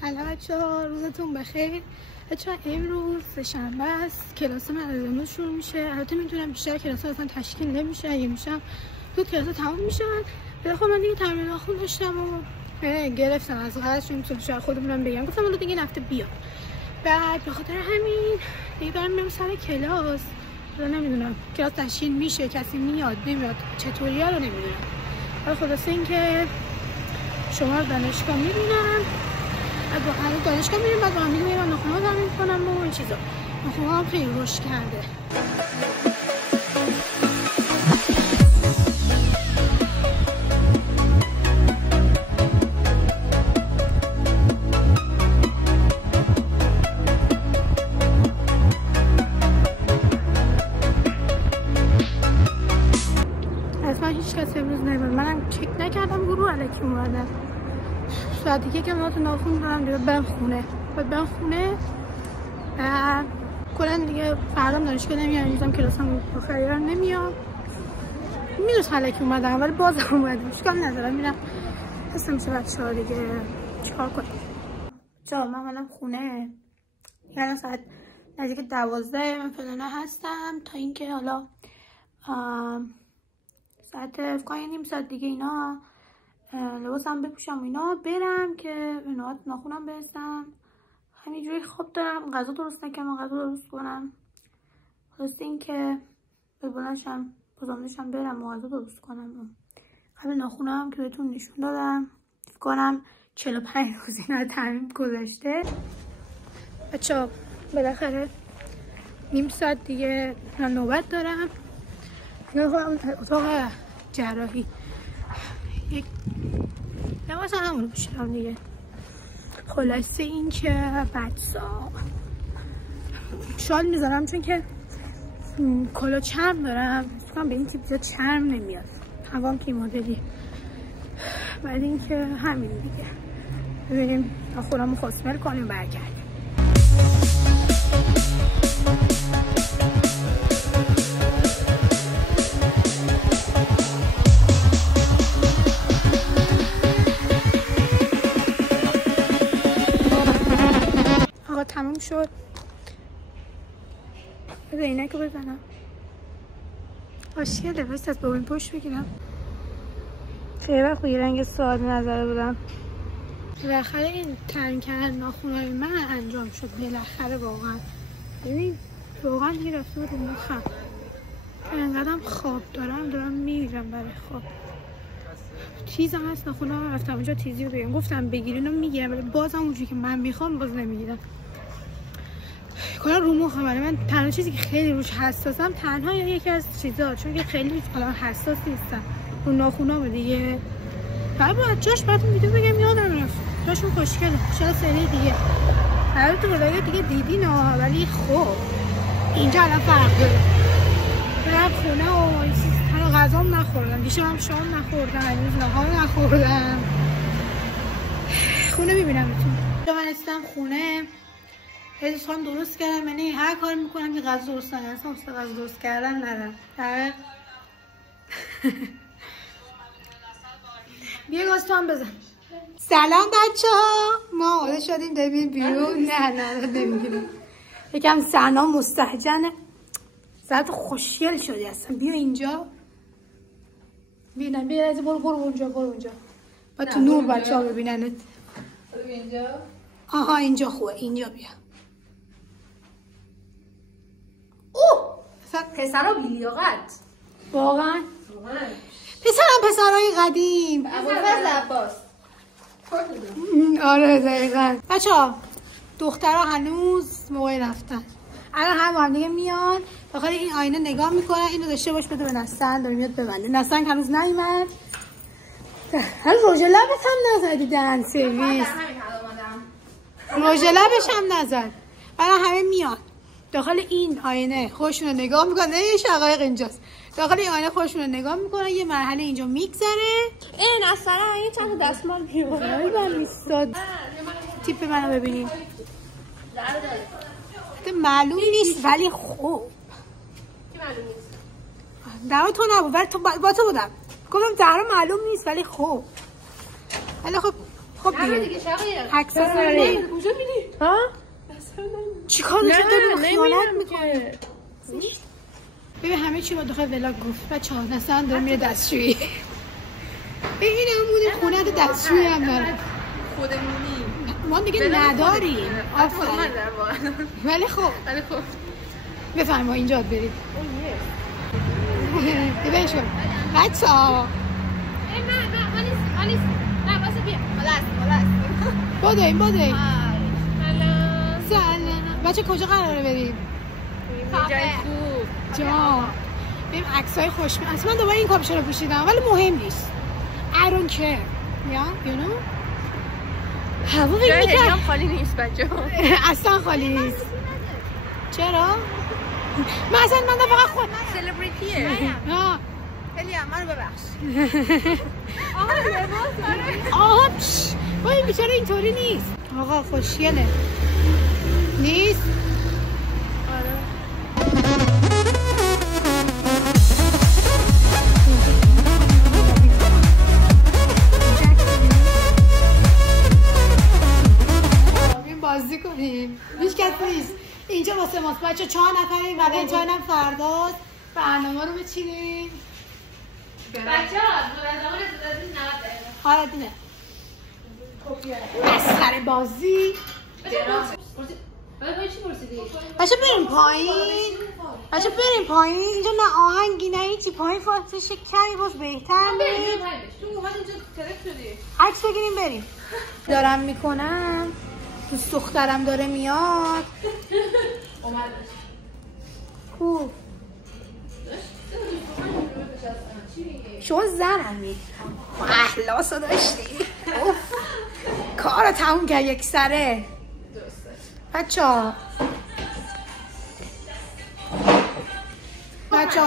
سلام بچه‌ها، روزتون بخیر. بچه‌ها امروز سه‌شنبه است، کلاس من امروز شروع میشه. البته میدونم بیشتر کلاس‌ها اصلا تشکیل نمیشه، اگه میشم تو کلاس‌ها تموم میشن. ولی خب من دیگه تمرین آخون داشتم و گرفتم از قضاشون، تو شاید خودمونم بگم گفتم حالا دیگه هفته بیاد. بعد به خاطر همین دیگه دارم میرم سر کلاس. حالا نمیدونم کلاس تشکیل میشه، کسی میاد نمیاد، چطوریه رو نمیدونم. ولی خلاصه اینکه شما دانشگاه میبینم، بعد با هم دانشگاه میریم، بعد با هم میریم ناخن‌ها تمرین میکنم و این چیزا. ناخن‌ها هم خیلی رشد کرده. اصلا هیچ کسی امروز نمیاد. منم چک نکردم گروه الکی اومدن. ساعت دیگه که من تو ناخن دارم دیگه برم خونه. بعد برم خونه کلا دیگه فردا دانشگاه نمیام. امروزم کلاسم آخریرم نمیام. میدونست الکی اومدم ولی بازم اومدم. اشکال نداره میرم. حس میشه بچه‌ها دیگه چیکار کنیم. من منم خونه. یعنی ساعت نزدیک 12 من فعلا هستم تا اینکه حالا ساعت فکر نیم ساعت دیگه اینا لباسم بپوشم و اینا برم که ناخونم برسم. همینجوری خواب دارم، غذا درست نکردم، غذا درست کنم. خلاصه این که بلندشم بازم برم و غذا درست کنم. قبل ناخونم که بهتون نشون دادم، فکر کنم 45 روز اینا تمرین گذاشته. بچه‌ها بالاخره نیم ساعت دیگه من نوبت دارم. اتاق جراحی یک لباس همون رو پوشیدم دیگه. خلاصه این که بچه‌ها شال میذارم چون که کلا چرم دارم. فکرم به این تیپ زیاد چرم نمیاد، هوام که مدلی. بعد این که همین دیگه ببینیم تا خودمو خوشمل کنیم برگردیم. تموم شد. بذار اینه که بزنم آشیه لباس از بابین پشت بگیرم. خیلی وقت یه رنگ ساده نظره بودم. بالاخره این تمرین کردن ناخونهای من انجام شد. بالاخره واقعا ببین واقعا دیگه رفته رو مخم. انقدرم خواب دارم میمیرم برای خواب. تیزم هست ناخونها. رفتم اونجا تیزی رو بگیرم، گفتم بگیرین رو میگیرم ولی بازم اونجوری که من میخوام باز نمیگیرم. کلا رو مخم. من تنها چیزی که خیلی روش حساسم تنها یکی از چیزا، چون که خیلی کلا حساس نیستم رو ناخونام دیگه. بعد باید جاش براتون ویدیو بگم یادم رفت. جاشون خوشگله. شاید سری دیگه البته تو ویدیو دیگه دیدین ها، ولی خب اینجا الان فرق داره. برم خونه و این چیز هنوز غذام نخوردم. دیشبم شام نخوردم، هنوز نهار نخوردم. خونه میبینمتون. من رسیدم خونه. هیچ خواهم درست کردم، یعنی هر کار میکنم که غذا درست نکنم. اصلا غذا درست کردن ندارم. بیا گاز تو هم بزن. سلام بچه ها، ما آماده شدیم داریم بیرون. نه نمیگیریم. یکم سنا مستهجنه. زرد خوشگل شدی اصلا. بیا اینجا. بیا از برو اونجا. با تو نور بچه ها ببیننت. اینجا؟ آها اینجا خوبه. اینجا بیا. پسرها بیلیاقت واقعا. پسرهای قدیم. ابوالفضل عباس. آره دقیقاً. بچه‌ها دخترها هنوز موقع رفتن. الان هم دیگه میان داخل این آینه نگاه میکنن. اینو داشته باش بده به نستن، داره میاد ببنده. نستن هنوز نیومد. هنوز رژ لبت هم نزدی. دهن سرویس. رژ لبش هم نزد. الان همه میان داخل این آینه خودشون رو نگاه میکنن. یه شقایق اینجاست. داخل این آینه خودشون رو نگاه میکنن. یه مرحله اینجا میگذره. این اصلا یه چند دستمال بیرون من میستاد. تیپ منو ببینین. معلوم نیست ولی خوب. کی معلوم نیست؟ در تو نبود ولی تو با تو بودم. گفتم زهرا معلوم نیست ولی خوب. ولی خب خب دیگه اکسسوری کجا میری؟ ها؟ چی کار داری؟ خیانت میکنه. میکنه. ببین همه چی با داخل ولاگ گفت. بچه‌ها مثلا داره میره دستشویی. ببین همون خونه دستشویی هم داره. خودمونی. ما دیگه نداریم. آفرین. ولی خب بفرما اینجا برید. ببینش کن بچه‌ها بدویم سلام بچه کجا قراره بریم؟ جای خوب. جا بریم عکسای خوشگل. اصلا من دوباره این کاپشن رو پوشیدم ولی مهم نیست. I don't care. you know هوا جای بگیم هلیوم خالی نیست بچه‌ها. اصلا خالی نیست. چرا؟ مثلا من فقط خود سلبریتیه. هلیوم منو ببخش. آها وای بیچاره اینطوری نیست. آقا خوشگله نیست؟ آره. بازی کنیم. هیچ کس نیست. اینجا واسه ماست بچه 4 نفریم. ولنتاین هم فرداست. برنامه رو بچینیم. بچه‌ها حالا دینه مسخره بازی. بچه بریم پایین. اینجا نه آهنگی نه هیچی. پایین فاصله کمی باز بهتر میشه. عکس بگیریم بریم. دارم میکنم دوست دخترم داره میاد. کو شما زنمی احلاسو داشتی. کارو تموم کرد یک سره. بچه ها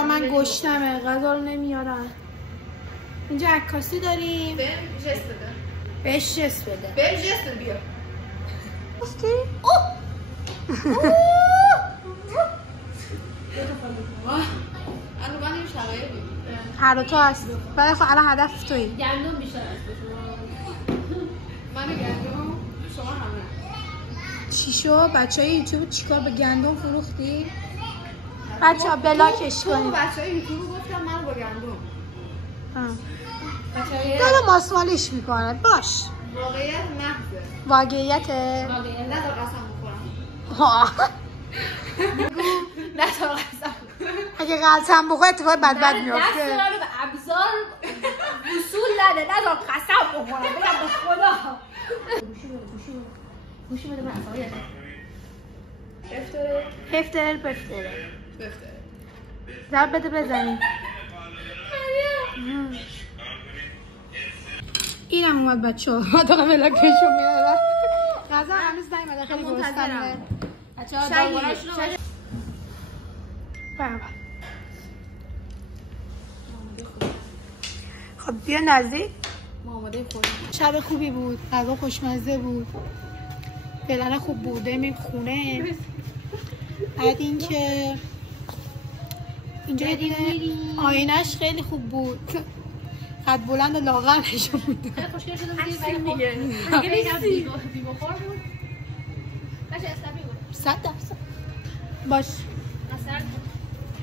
من گشتمه غذا رو نمیارم. اینجا عکاسی داریم. بهش جست بده بیا. هر دو تا هست. ولی خب الان هدف تویی. گندم بیشتر از منو گندم شما همه. چی شو؟ بچه های یوتیوب چیکار به گندم فروختی؟ بچه ها بلاکش کنیم. بچه های یوتیوب گفتم منو با گندم. داره ماسمالیش میکنه. باش واقعیت محضه. واقعیته؟ نه تا قسم بخورم. نه تا قسم. اگه قسم بخوره اتفاق بدبد میفته. دست رو به ابزار وصول نده. نه تا قسم بخورم. بگم به خدا. گوشی بده من اصابی هفتره در بده بزنیم. اینم اومد بچه ها تا قبل کشو میاد. غذا هنوز نیومده. خیلی گرسنه‌ام. بچه‌ها داغونش رو خب بیا نزدیک. ما آماده خوریم. شب خوبی بود. غذا خوشمزه بود. فعلا خوب بود. بریم خونه. بعد اینکه اینجا دیدیم آینش خیلی خوب بود. قد بلند و لاغر نشون بود. خوشگل شده بودی ولی بیمخور بود. باشه اسلمی بود. 100% باش.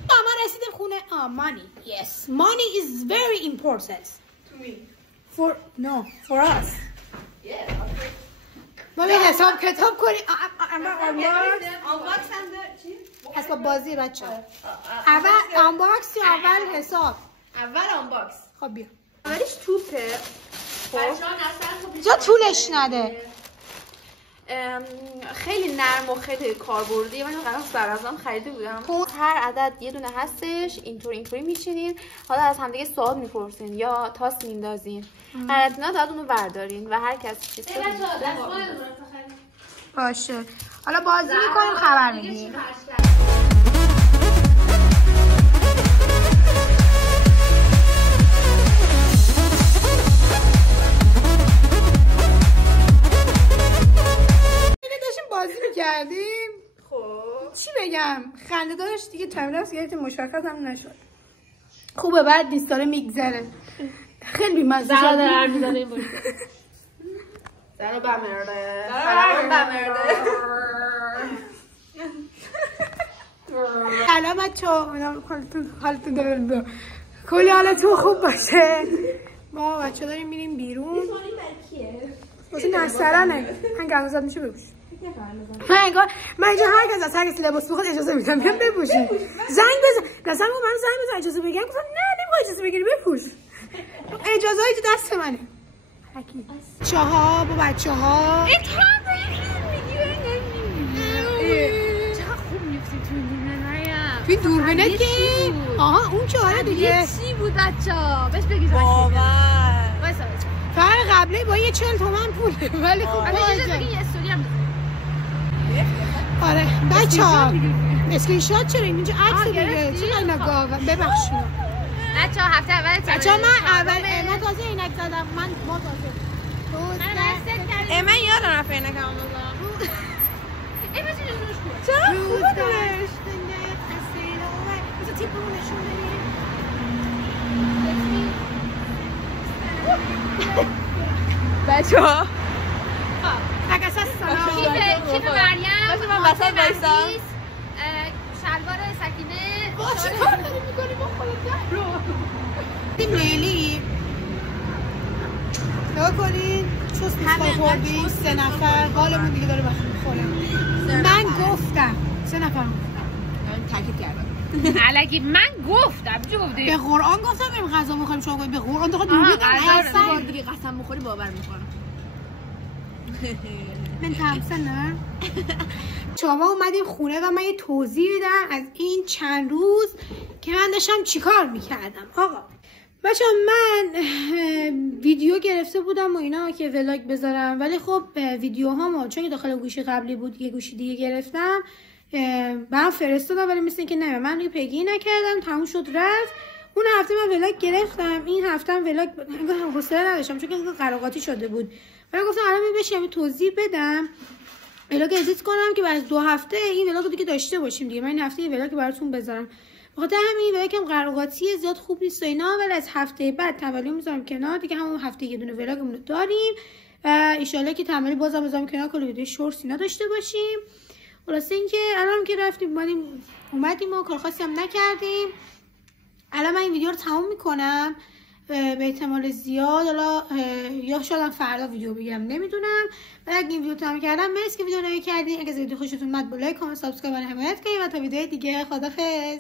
ما رسیدیم خونه. money. Yes. Money is very important. To me. For us. Yeah. ما به حساب کتاب کنیم. آنباکس هم داره چی؟ اسباب بازی بچه ها. اول آنباکس یا اول حساب؟ اول آنباکس. خب بیا. اولیش توپه. جا طولش نده. خیلی نرم و خیلی کاربردی. من قرار بر ازم خریده بودم. هر عدد یه دونه هستش. اینطوری میچینین. حالا از همدیگه سوال میپرسین یا تاس میندازین. هر عدد بعد اونو بردارین و هر کس چیز باشه. حالا بازی میکنیم خبر میدیم. بازی میکردیم. خب چی بگم خنده داشت دیگه. تایم لاپس گرفتیم مشخص هم نشد. خوبه بعد نیست داره میگذره. خیلی بی‌مزه شد. زنو بمرده سلام بمرده. سلام بچه‌ها، حالتون داره کلی حالتون خوب باشه. ما بچه‌ها داریم میریم بیرون. واسه نسترانه هنگ زد میشه بپوش. من اینجا هر کس هر کسی لباس بخواد اجازه میدم میرم بپوشیم. زنگ بزن مثلا من زنگ بزن اجازه بگیرم گفتم نه نمیخوای اجازه بگیری بپوش. اجازه های دست منه. بچه‌ها با بچه‌ها توی دوربینه که آها اون چهاره دیگه چی بود بچه‌ها بهش بگید فرق قبله با یه 40 تومن پوله ولی خب یه استوری هم آره بچه‌ها اسکرین شات چرا اینجا عکس دیگه چرا اینا گاو ببخشید بچه‌ها هفته اول بچه‌ها من اول ما تازه عینک زدم ما تازه من یادم رفت عینکم بزنم. ای بچه‌ها روش بود چرا خوبه دلش بچه‌ها اگه سلام کیف مریم باشه من وسط وایسام شلوار سکینه با چه کار داری میکنی با خودت رو این لیلی نگاه کنین چوست میخواه خوردیم 3 نفر حالمون دیگه داره بخون میخوره من گفتم 3 نفر گفتم تاکید کردم الکی من گفتم چی گفتی؟ به قرآن گفتم بریم غذا بخوریم شما کنیم به قرآن دقیقا دروغ بار دیگه قسم بخوری باور میکنم. من تمسنه شما اومدیم خونه و من یه توضیح بدم از این چند روز که من داشتم چیکار میکردم. آقا بچه من ویدیو گرفته بودم و اینا که ولاگ بذارم ولی خب ویدیوهامو چون که داخل گوشی قبلی بود یه گوشی دیگه گرفتم من فرستادم ولی مثل اینکه نه من دیگه پیگیری نکردم تموم شد رفت. اون هفته من ولاگ گرفتم این هفته هم ولاگ حوصله نداشتم چون که قراقاتی شده بود ولی گفتم الان بشم توضیح بدم ولاگ ادیت کنم که بعد از 2 هفته این ولاگ دیگه داشته باشیم دیگه. من این هفته یه ولاگ براتون بذارم بخاطر همین ولاگ هم قراقاتی زیاد خوب نیست و اینا ولی از هفته بعد تمرین میذارم کنار دیگه. همون هفته یه دونه ولاگمون رو داریم ان شاءالله که تمرین بازم بذارم کنار کلی ویدیو شورت اینا داشته باشیم. خلاصه اینکه الان که رفتیم اومدیم و کار خاصی هم نکردیم. الان من این ویدیو رو تموم میکنم به احتمال زیاد حالا یا شاید فردا ویدیو بگیرم نمیدونم ولی اگه این ویدیو تموم کردم مرسی که ویدیو نگاه کردین. اگه ویدیو خوشتون اومد با لایک کامنت سابسکرایب و حمایت کنید و تا ویدیو دیگه خدافظ.